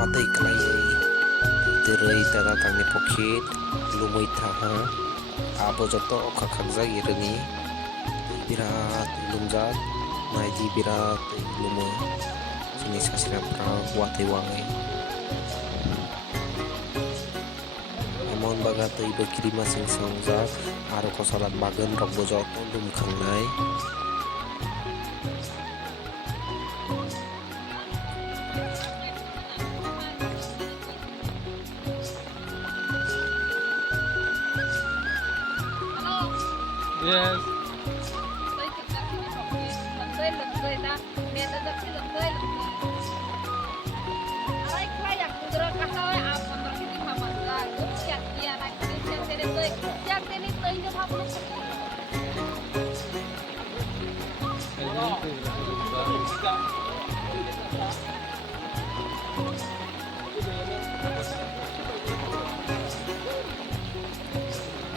watay kalayay tiray tadatangni pokhit lumui thaha abo joto okakhakjak irwni birat lumjak naidi birat lumo chini sasiramrok watay wangai emon baga teibo kirima sing songjak aro kosalat bagan rok bo joto lumkhangnai Yes.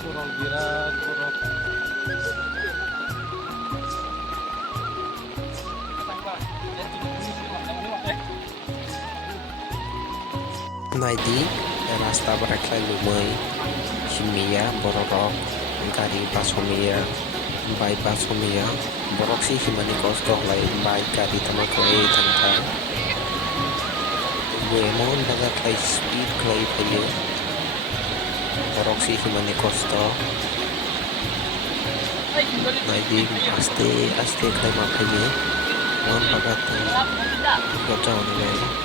Kurang birat, kurang. naidi rasta bereklai lumai himia borok gari basomia bai basomia borok si himani kosto lai bai gari tamaklai tangka emon baga klai speed klai paye borok si himani kosto naidi aste klai mapaye mon baga tai gocau nilai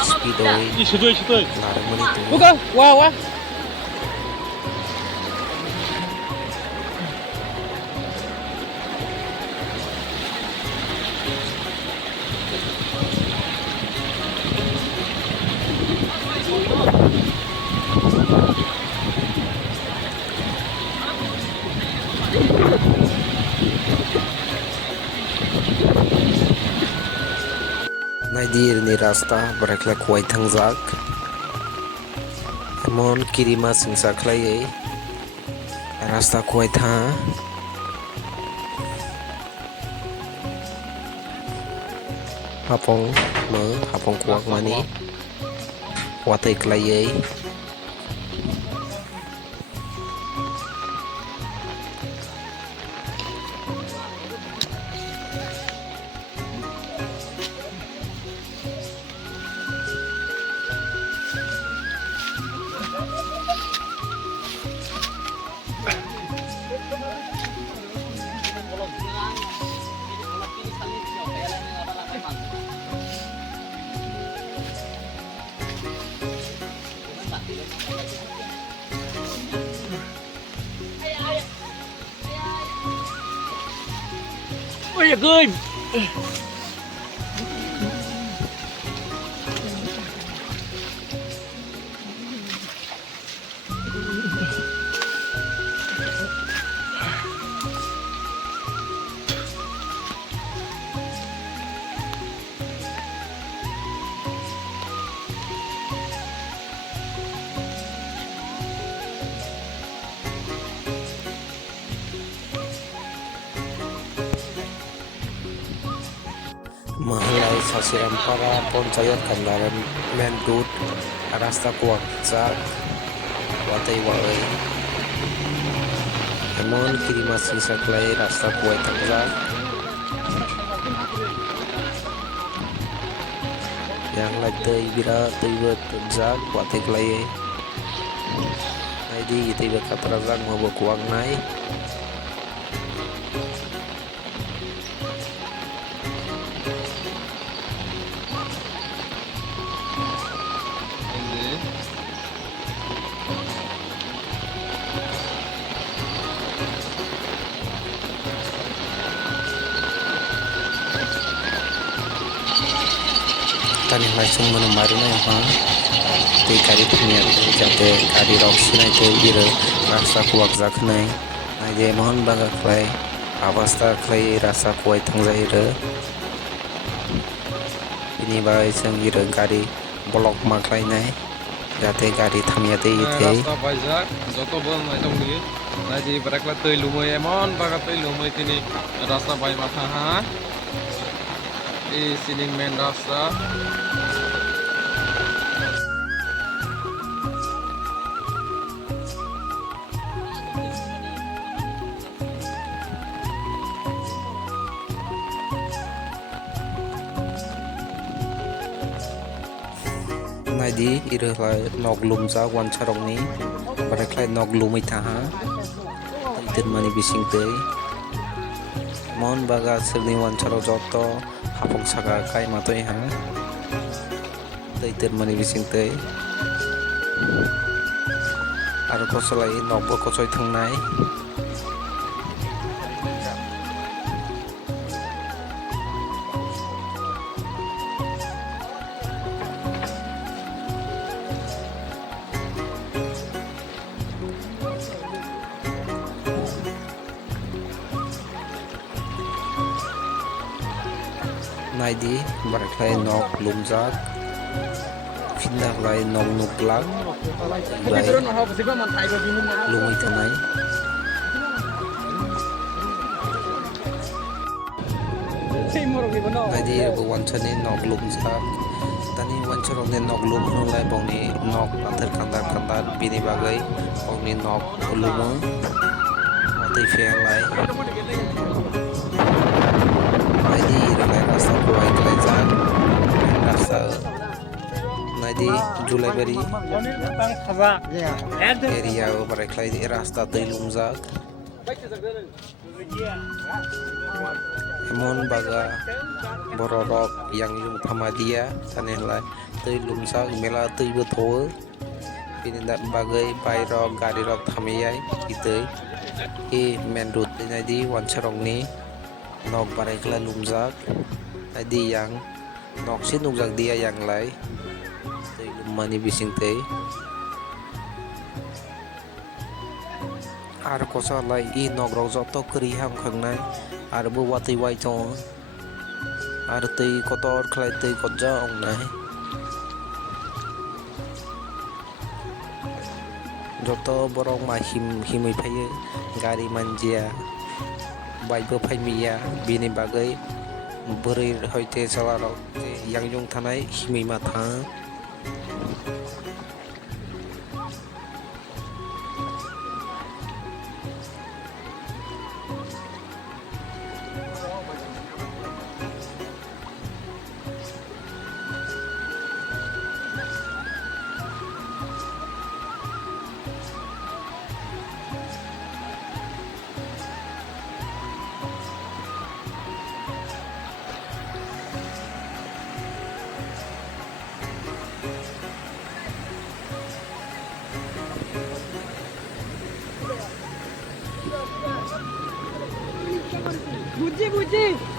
speedway larang itu Bukan, wah. naidi ni rasta bereklai kuai tangjak emon kirima singsa khlai rasta kuai tha hapong kuak mani watai klai Ôi giời ơi. Mahalai Sasirampara Poncayat Kandaran Main Road rasta kuak jak watai wae emon kirima singsa klai rasta kuai tangjak yang lagtei bira teiwet jak watai klai naidi gitei katrajak mabo kuak nai tani langsung menemari na yang tei kari punya jate kari rok sinai tei ira rasa kuak zaknai nai de mohon baga klai avasta klai rasa kuai tangjai ira ini bai sang ira kari blok maklai nai jate kari thamia tei ite Rasta pajak, joto bol nai dong ni. Naji berekla tei lumoi emon baga tei lumoi tini rasta bai matha ha. Di sini main rasta. naidi iro lai nok lumjak wansarokni barai nok lumui taha tei mani bising tei mon baga sirni wansarok joto hapong saka kai matoi ha tei mani bising tei aro kosolai nok bo kochoi tangnai naidi barai nok lumjak findak lai nok nuklak bai lumui tanai naidi abo wansani nok lumjak tani wansarokni nok lumhung lai bongni nok pathar kandar bini bagai bongni nok lumo watui fiang lai naidi irilai rasta kuai kelaijak rasta naidi Julaibari area barai kelai rasta tei lumjak emon baga borok yang yung pamadia tani lai tei lumjak mela tei bo thowo bini bagai bairok gari rok thamiyai itei main road naidi wansarokni nok barai kelai lumjak naidi yang nok si nukjak dia yang lai tei lummani bising tei ar kosa lai nok rok joto kwri ham khangnai ar bo watui wai tongo ar tei kotor khlai tei kotja ongnai joto borok ma himui phaiyo gari manjia bike bo phaimiya bini bagai bwrui hoite chalarok yangjung thanai himui ma thang বুঝছি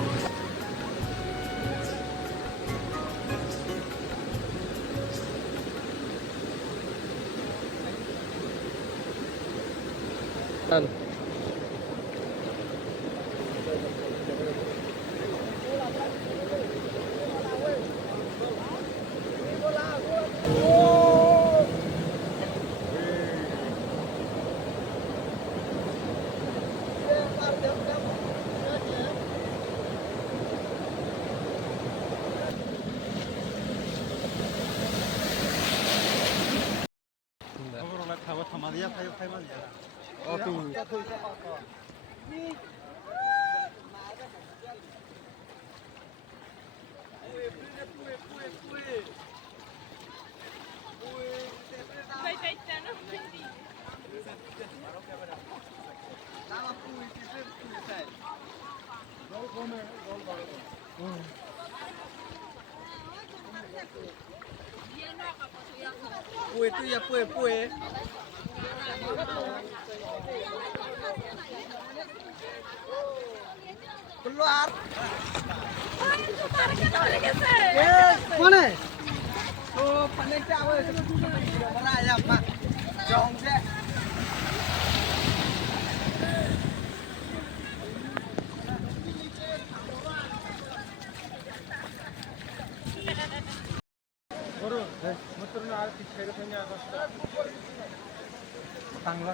keluar mana tuh panitia weh merayap pak jong deh tangga